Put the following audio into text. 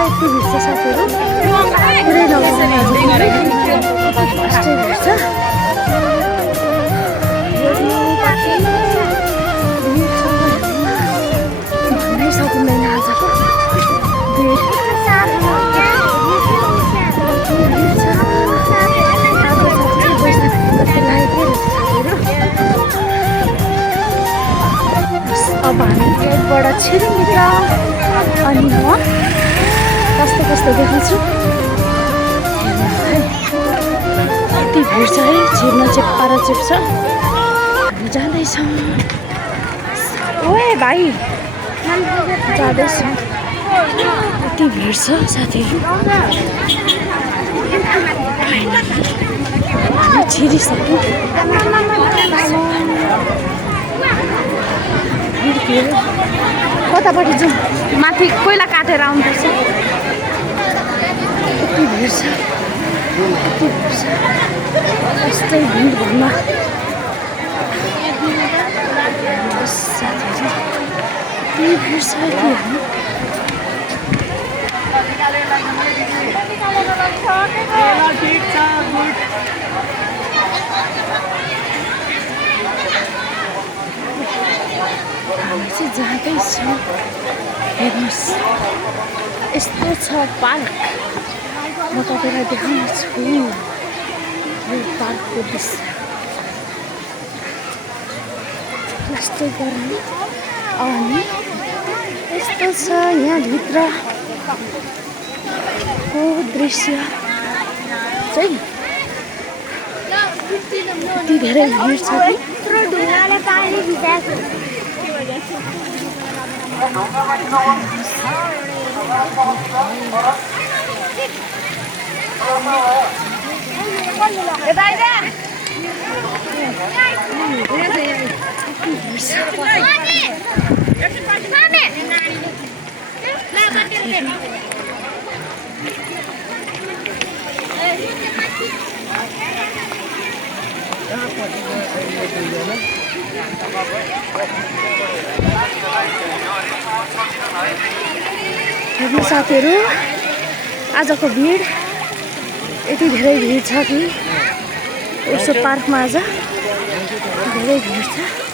यति भिड छ साथीहरू पुरै नगर्ने भिड छ भन्नै सकिँदैन आजको भिड अब हामी गेटबाट छिर्यौँ अनि म कस्तो कस्तो देखाउँछु यति भिड छ है छिर्न चाहिँ पाराचुप छ हामी जाँदैछौँ ओए भाइ जाँदैछौँ यति भिड छ साथीहरू हामी छिरिसक्यौँ कतापट्टि जाउँ माथि कोइला काटेर आउनुपर्छ यति भिड छ यस्तै भिड भन्न यति भिड छ हामी चाहिँ जाँदैछौँ हेर्नुहोस् यस्तो छ पार्क म तपाईँलाई देखाउँछु यो पार्कको दृश्य यस्तो गर्ने अनि यस्तो छ यहाँभित्रको दृश्य चाहिँ यति धेरै भिड छ कि हेर्नु साथीहरू आजको भिड यति धेरै भिड छ कि उसो पार्कमा आज धेरै भिड छ